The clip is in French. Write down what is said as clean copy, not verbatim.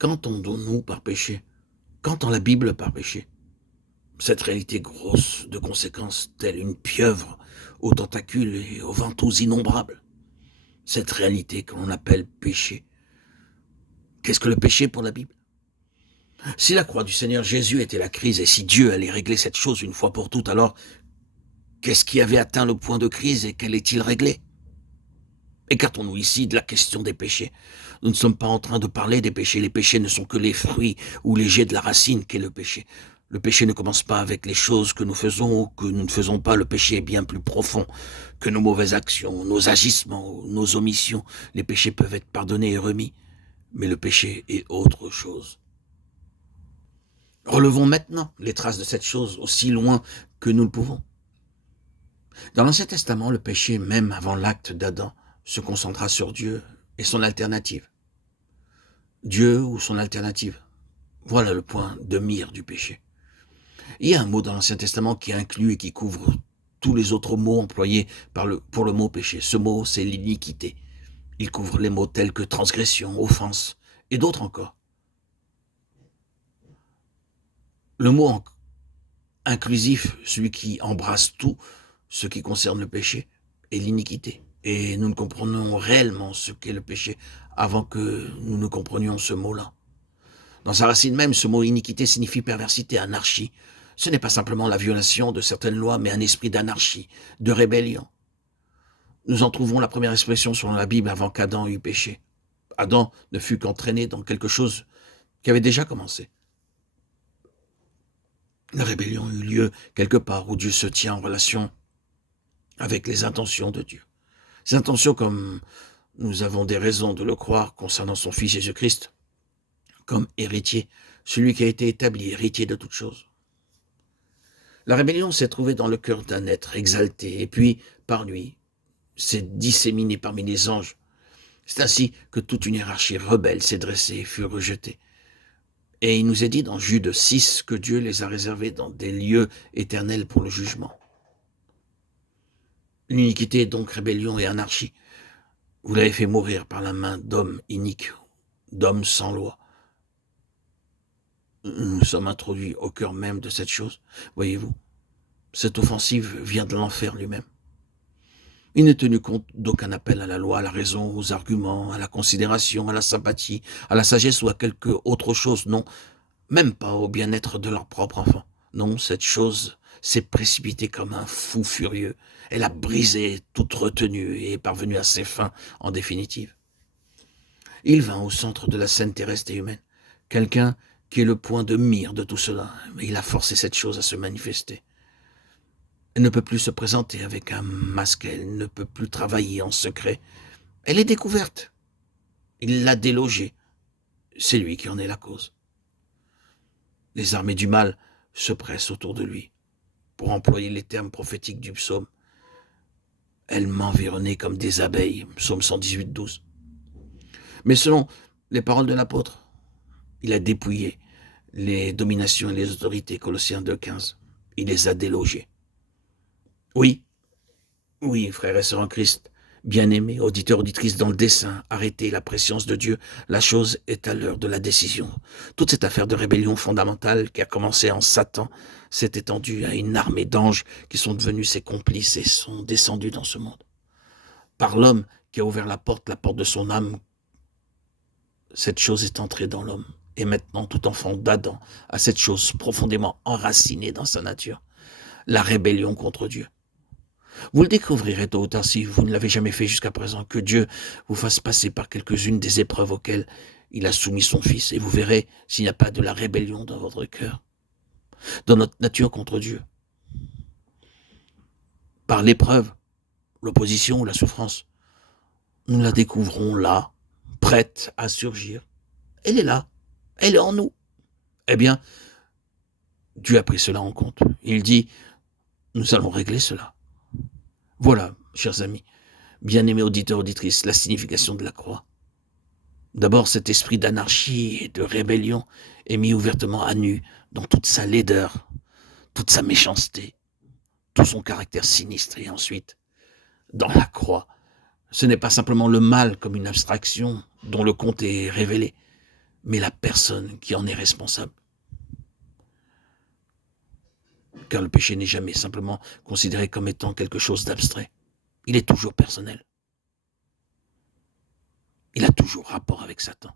Qu'entendons-nous par péché? Qu'entend la Bible par péché? Cette réalité grosse de conséquences, telle une pieuvre aux tentacules et aux ventouses innombrables. Cette réalité que l'on appelle péché. Qu'est-ce que le péché pour la Bible? Si la croix du Seigneur Jésus était la crise et si Dieu allait régler cette chose une fois pour toutes, alors qu'est-ce qui avait atteint le point de crise et quel est-il réglé? Écartons-nous ici de la question des péchés. Nous ne sommes pas en train de parler des péchés. Les péchés ne sont que les fruits ou les jets de la racine qu'est le péché. Le péché ne commence pas avec les choses que nous faisons ou que nous ne faisons pas. Le péché est bien plus profond que nos mauvaises actions, nos agissements, nos omissions. Les péchés peuvent être pardonnés et remis, mais le péché est autre chose. Relevons maintenant les traces de cette chose aussi loin que nous le pouvons. Dans l'Ancien Testament, le péché, même avant l'acte d'Adam, se concentra sur Dieu et son alternative. Dieu ou son alternative. Voilà le point de mire du péché. Il y a un mot dans l'Ancien Testament qui inclut et qui couvre tous les autres mots employés pour le mot péché. Ce mot, c'est l'iniquité. Il couvre les mots tels que transgression, offense et d'autres encore. Le mot inclusif, celui qui embrasse tout ce qui concerne le péché, est l'iniquité. Et nous ne comprenons réellement ce qu'est le péché avant que nous ne comprenions ce mot-là. Dans sa racine même, ce mot iniquité signifie perversité, anarchie. Ce n'est pas simplement la violation de certaines lois, mais un esprit d'anarchie, de rébellion. Nous en trouvons la première expression selon la Bible avant qu'Adam eût péché. Adam ne fut qu'entraîné dans quelque chose qui avait déjà commencé. La rébellion eut lieu quelque part où Dieu se tient en relation avec les intentions de Dieu. Ces intentions, comme nous avons des raisons de le croire concernant son Fils Jésus-Christ, comme héritier, celui qui a été établi héritier de toutes choses. La rébellion s'est trouvée dans le cœur d'un être exalté, et puis, par lui, s'est disséminée parmi les anges. C'est ainsi que toute une hiérarchie rebelle s'est dressée et fut rejetée. Et il nous est dit dans Jude 6 que Dieu les a réservés dans des lieux éternels pour le jugement. L'iniquité est donc rébellion et anarchie. Vous l'avez fait mourir par la main d'hommes iniques, d'hommes sans loi. Nous sommes introduits au cœur même de cette chose, voyez-vous. Cette offensive vient de l'enfer lui-même. Il n'est tenu compte d'aucun appel à la loi, à la raison, aux arguments, à la considération, à la sympathie, à la sagesse ou à quelque autre chose, non, même pas au bien-être de leur propre enfant. Non, cette chose s'est précipitée comme un fou furieux. Elle a brisé toute retenue et est parvenue à ses fins en définitive. Il vint au centre de la scène terrestre et humaine, quelqu'un qui est le point de mire de tout cela, mais il a forcé cette chose à se manifester. Elle ne peut plus se présenter avec un masque, elle ne peut plus travailler en secret. Elle est découverte. Il l'a délogée. C'est lui qui en est la cause. Les armées du mal se pressent autour de lui. Pour employer les termes prophétiques du psaume, elles m'environnaient comme des abeilles, psaume 118, 12. Mais selon les paroles de l'apôtre, il a dépouillé les dominations et les autorités, Colossiens 2, 15. Il les a délogées. Oui, frères et sœurs en Christ, bien-aimés, auditeurs, auditrices, dans le dessein, arrêtez la préscience de Dieu, la chose est à l'heure de la décision. Toute cette affaire de rébellion fondamentale qui a commencé en Satan s'est étendue à une armée d'anges qui sont devenus ses complices et sont descendus dans ce monde. Par l'homme qui a ouvert la porte de son âme, cette chose est entrée dans l'homme. Et maintenant, tout enfant d'Adam a cette chose profondément enracinée dans sa nature, la rébellion contre Dieu. Vous le découvrirez tôt ou tard si vous ne l'avez jamais fait jusqu'à présent, que Dieu vous fasse passer par quelques-unes des épreuves auxquelles il a soumis son Fils, et vous verrez s'il n'y a pas de la rébellion dans votre cœur, dans notre nature contre Dieu. Par l'épreuve, l'opposition ou la souffrance, nous la découvrons là, prête à surgir. Elle est là, elle est en nous. Eh bien, Dieu a pris cela en compte. Il dit, nous allons régler cela. Voilà, chers amis, bien-aimés auditeurs, auditrices, la signification de la croix. D'abord, cet esprit d'anarchie et de rébellion est mis ouvertement à nu dans toute sa laideur, toute sa méchanceté, tout son caractère sinistre. Et ensuite, dans la croix, ce n'est pas simplement le mal comme une abstraction dont le compte est révélé, mais la personne qui en est responsable. Car le péché n'est jamais simplement considéré comme étant quelque chose d'abstrait. Il est toujours personnel. Il a toujours rapport avec Satan.